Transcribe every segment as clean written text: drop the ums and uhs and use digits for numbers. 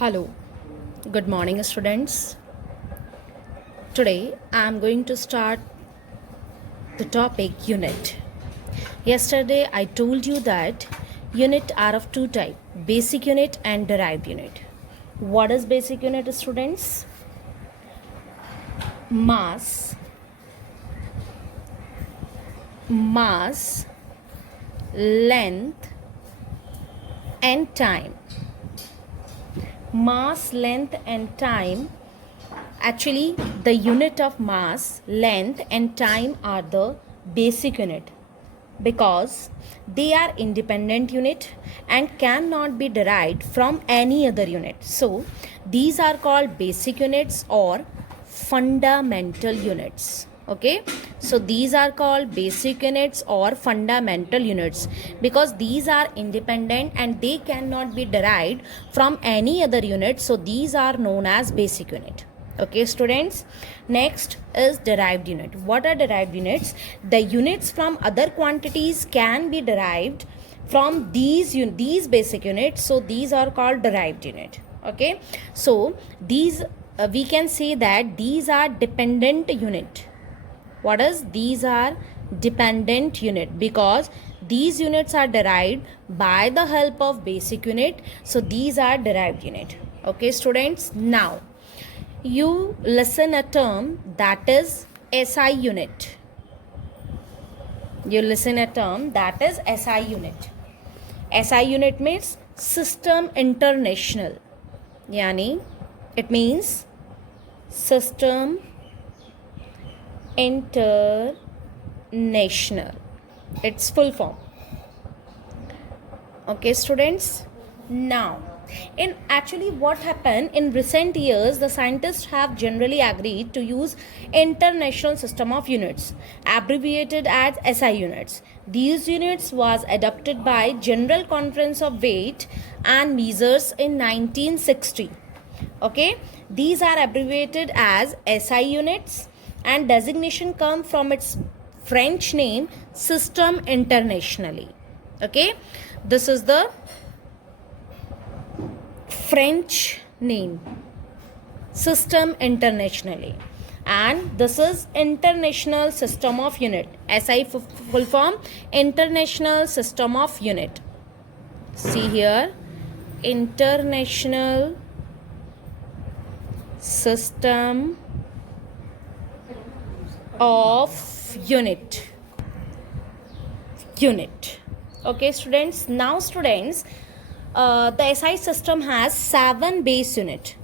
Hello, good morning, students. Today I am going to start the topic unit. Yesterday I told you that unit are of two types, basic unit and derived unit. What is basic unit, students? Mass, length and time. Mass, length and time. Actually, the unit of mass, length and time are the basic unit because they are independent unit and cannot be derived from any other unit. So, these are called basic units or fundamental units. Okay, so these are called basic units or fundamental units because these are independent and they cannot be derived from any other unit. So these are known as basic unit. Okay, students, next is derived unit. What are derived units? The units from other quantities can be derived from these basic units. So these are called derived unit. Okay, so these we can say that these are dependent unit. What is? These are dependent unit because these units are derived by the help of basic unit. So these are derived unit. Okay, students, now you listen a term that is SI unit. You listen a term that is SI unit. SI unit means System International. Yani it means System International. Its full form. Okay, students, now in actually what happened in recent years, the scientists have generally agreed to use International System of Units, abbreviated as SI units. These units was adopted by General Conference of Weight and Measures in 1960. Okay, these are abbreviated as SI units and designation come from its French name System Internationally. Okay, this is the French name System Internationally and this is International System of Unit. SI full form International System of Unit. See here, International System of Unit. Okay, students, now students, the SI system has 7 base unit.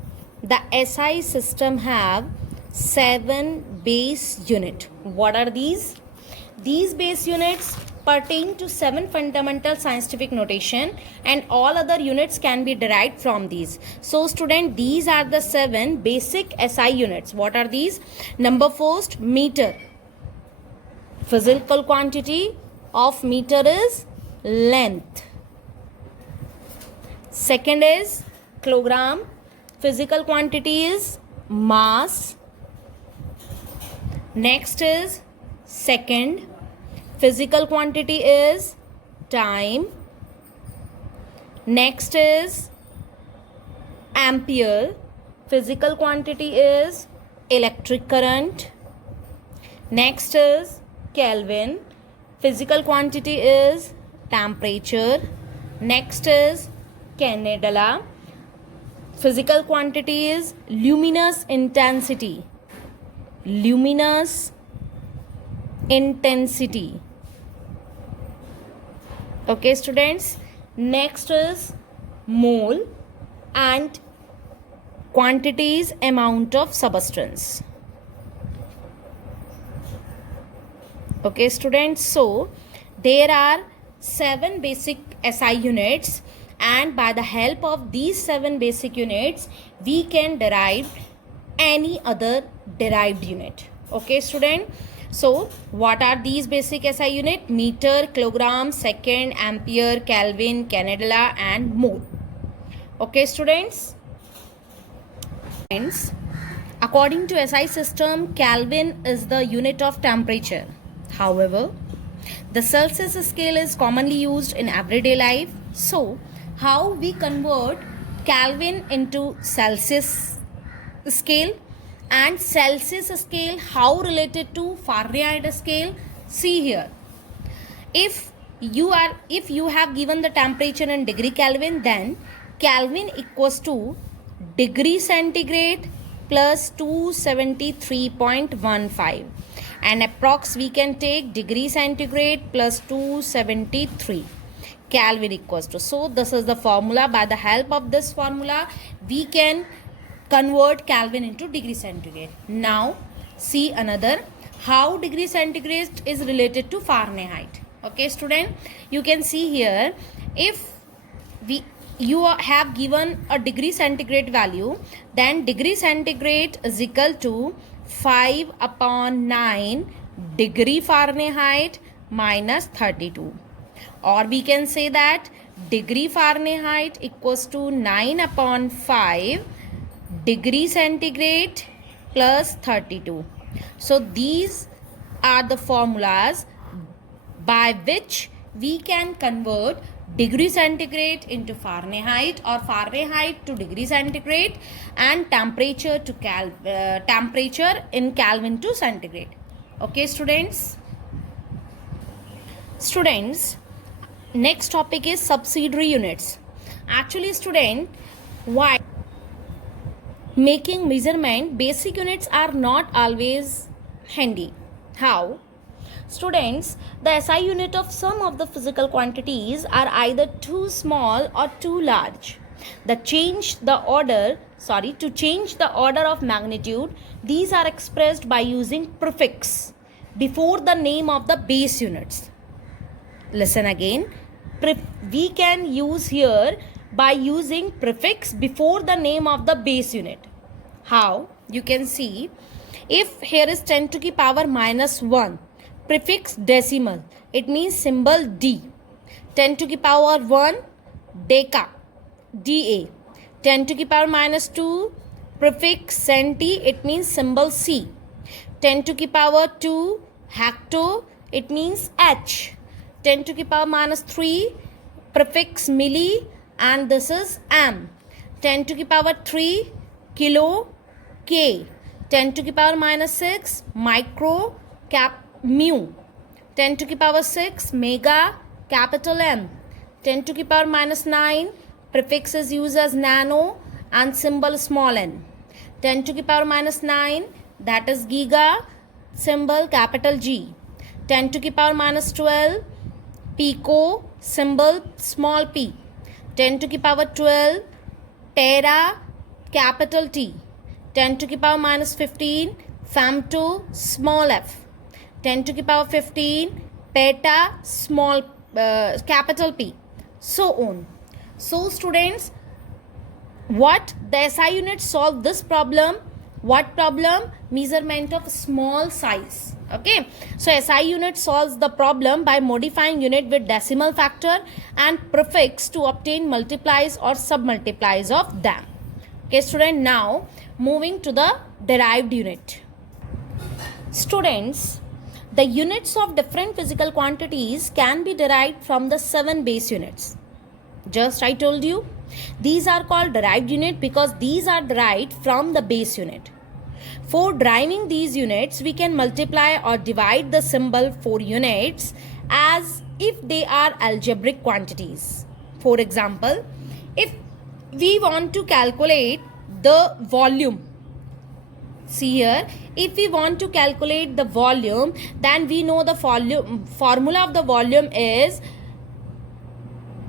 The SI system have 7 base unit. What are these? These base units pertain to 7 fundamental scientific notation and all other units can be derived from these. So student, these are the 7 basic SI units. What are these? Number first, meter. Physical quantity of meter is length. Second is kilogram. Physical quantity is mass. Next is second. Physical quantity is time. Next is ampere. Physical quantity is electric current. Next is Kelvin. Physical quantity is temperature. Next is Candela. Physical quantity is luminous intensity. Okay, students. Next is mole and quantities amount of substance. Okay, students. So there are 7 basic SI units and by the help of these 7 basic units we can derive any other derived unit. Okay, student. So what are these basic SI unit? Meter, kilogram, second, ampere, Kelvin, Candela and mole. Okay, students. According to SI system, Kelvin is the unit of temperature. However, the Celsius scale is commonly used in everyday life. So how we convert Kelvin into Celsius scale, and Celsius scale how related to Fahrenheit scale? See here, if you have given the temperature in degree Kelvin, then Kelvin equals to degree centigrade plus 273.15, and approx we can take degree centigrade plus 273 Kelvin equals to. So this is the formula. By the help of this formula we can convert Kelvin into degree centigrade. Now see another, how degree centigrade is related to Fahrenheit. Okay student, you can see here, if you have given a degree centigrade value, then degree centigrade is equal to 5/9 degree Fahrenheit minus 32, or we can say that degree Fahrenheit equals to 9/5 degree centigrade plus 32. So these are the formulas by which we can convert degree centigrade into Fahrenheit, or Fahrenheit to degree centigrade, and temperature to temperature in Kelvin to centigrade. Okay students, next topic is subsidiary units. Actually student, why making measurement basic units are not always handy? How? Students, the SI unit of some of the physical quantities are either too small or too large. To change the order of magnitude, these are expressed by using prefix before the name of the base units. Listen again. We can use here by using prefix before the name of the base unit. How? You can see, if here is 10 to the power minus 1, prefix decimal, it means symbol D. 10 to the power 1, deca, DA. 10 to the power minus 2, prefix centi, it means symbol C. 10 to the power 2, hecto, it means H. 10 to the power minus 3, prefix milli, and this is M. 10 to the power 3, kilo, K. 10 to the power minus 6, micro, cap, mu. 10 to the power 6, mega, capital M. 10 to the power minus 9, prefix is used as nano and symbol small n. 10 to the power minus 9, that is giga, symbol capital G. 10 to the power minus 12, pico, symbol small p. 10 to the power 12, tera, capital T. 10 to the power minus 15, femto, small f. 10 to the power 15, peta, small capital P, so on. So students, what the SI unit solve this problem? What problem? Measurement of small size. Okay, so SI unit solves the problem by modifying unit with decimal factor and prefix to obtain multiplies or submultiplies of them. Okay student, now moving to the derived unit. Students, the units of different physical quantities can be derived from the 7 base units. Just I told you, these are called derived unit because these are derived from the base unit. For deriving these units, we can multiply or divide the symbol for units as if they are algebraic quantities. For example, if we want to calculate the volume, see here, if we want to calculate the volume, then we know the formula of the volume is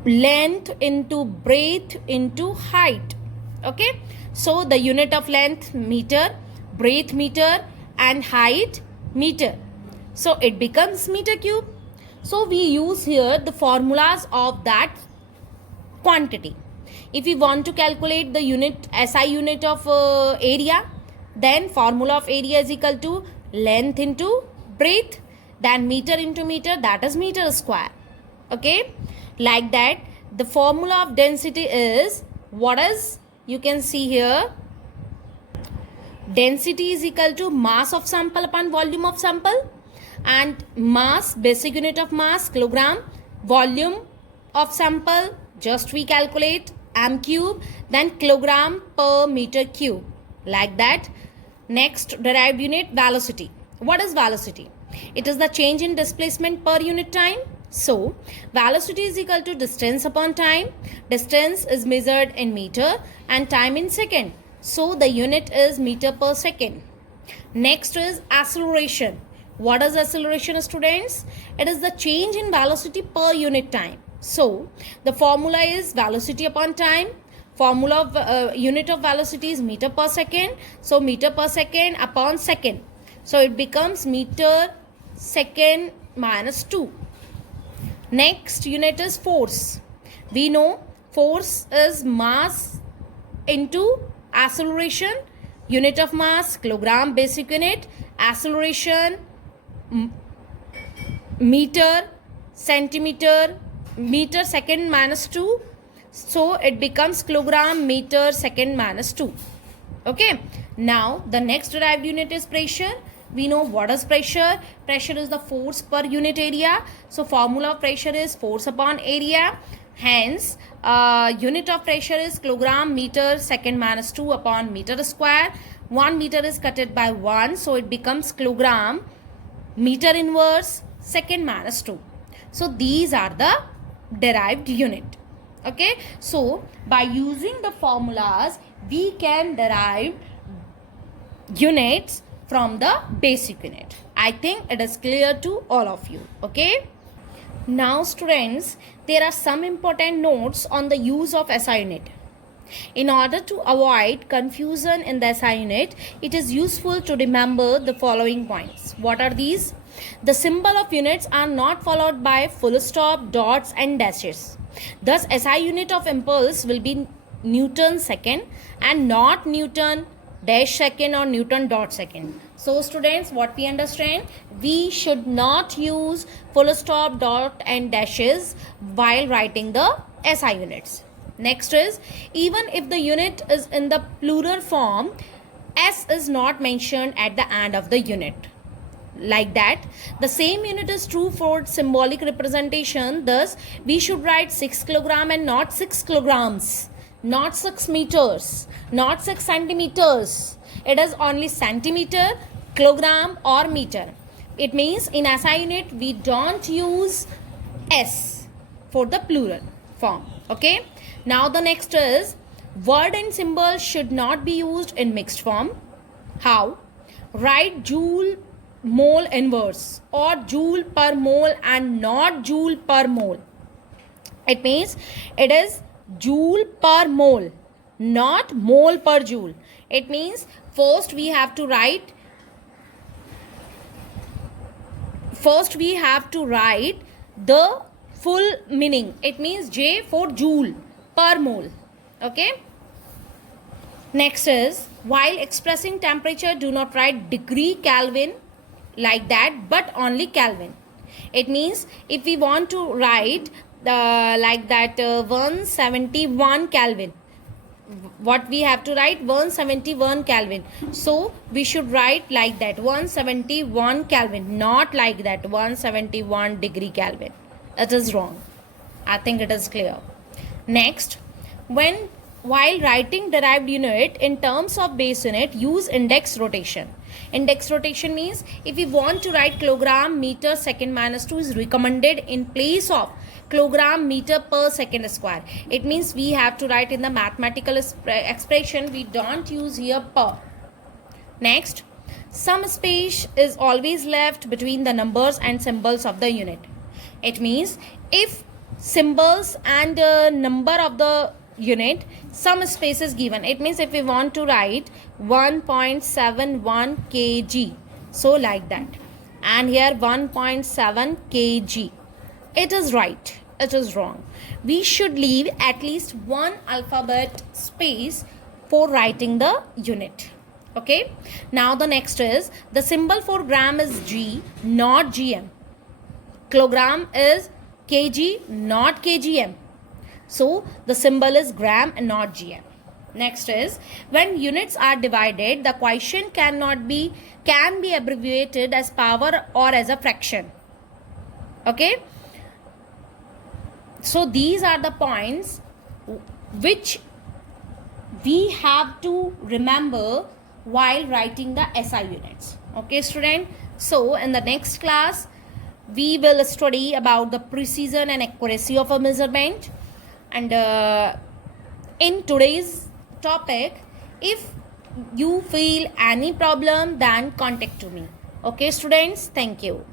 length into breadth into height. Okay, so the unit of length meter, breadth meter, and height meter, so it becomes meter cube. So we use here the formulas of that quantity. If we want to calculate the unit SI unit of area, then formula of area is equal to length into breadth, then meter into meter, that is meter square. Okay, like that. The formula of density is, what is, you can see here, density is equal to mass of sample upon volume of sample, and mass, basic unit of mass, kilogram, volume of sample, just we calculate m cube, then kilogram per meter cube, like that. Next derived unit, velocity. What is velocity? It is the change in displacement per unit time. So velocity is equal to distance upon time. Distance is measured in meter and time in second. So the unit is meter per second. Next is acceleration. What is acceleration, students? It is the change in velocity per unit time. So the formula is velocity upon time. Formula of unit of velocity is meter per second. So meter per second upon second. So it becomes meter second minus 2. Next unit is force. We know force is mass into acceleration. Unit of mass, kilogram basic unit. Acceleration, meter, centimeter, meter second minus 2. So it becomes kilogram meter second minus 2. Okay. Now the next derived unit is pressure. We know what is pressure. Pressure is the force per unit area. So formula of pressure is force upon area. Hence unit of pressure is kilogram meter second minus 2 upon meter square. 1 meter is cutted by 1. So it becomes kilogram meter inverse second minus 2. So these are the derived unit. Okay. So by using the formulas, we can derive units from the basic unit. I think it is clear to all of you. Okay. Now students, there are some important notes on the use of SI unit. In order to avoid confusion in the SI unit, it is useful to remember the following points. What are these? The symbol of units are not followed by full stop, dots and dashes. Thus, SI unit of impulse will be Newton second and not Newton dash second or Newton dot second. So students, what we understand, we should not use full stop, dot and dashes while writing the SI units. Next is, even if the unit is in the plural form, S is not mentioned at the end of the unit. Like that, the same unit is true for symbolic representation. Thus, we should write 6 kilogram and not 6 kilograms. Not 6 meters, not 6 centimeters. It is only centimeter, kilogram or meter. It means in SI unit we don't use S for the plural form. Okay. Now the next is, word and symbol should not be used in mixed form. How? Write joule mole inverse or joule per mole and not joule per mole. It means it is joule per mole, not mole per joule. It means first we have to write the full meaning. It means J for joule per mole. Okay. Next is, while expressing temperature, do not write degree Kelvin like that, but only Kelvin. It means if we want to write like that 171 Kelvin, what we have to write 171 Kelvin. So we should write like that 171 Kelvin, not like that 171 degree Kelvin. It is wrong. I think it is clear. Next, while writing derived unit in terms of base unit, use index rotation. Index rotation means if we want to write kilogram meter second minus 2 is recommended in place of kilogram meter per second square. It means we have to write in the mathematical expression. We don't use here per. Next, some space is always left between the numbers and symbols of the unit. It means if symbols and number of the unit, some space is given. It means if we want to write 1.71 kg, so like that, and here 1.7 kg, it is right, it is wrong. We should leave at least one alphabet space for writing the unit. Okay. Now the next is, the symbol for gram is G, not GM. Kilogram is kg, not kgm. So the symbol is gram and not GM. Next is, when units are divided, the quotient can be abbreviated as power or as a fraction. Okay. So these are the points which we have to remember while writing the SI units. Okay, student. So in the next class, we will study about the precision and accuracy of a measurement. And in today's topic, if you feel any problem, then contact to me. Okay, students. Thank you.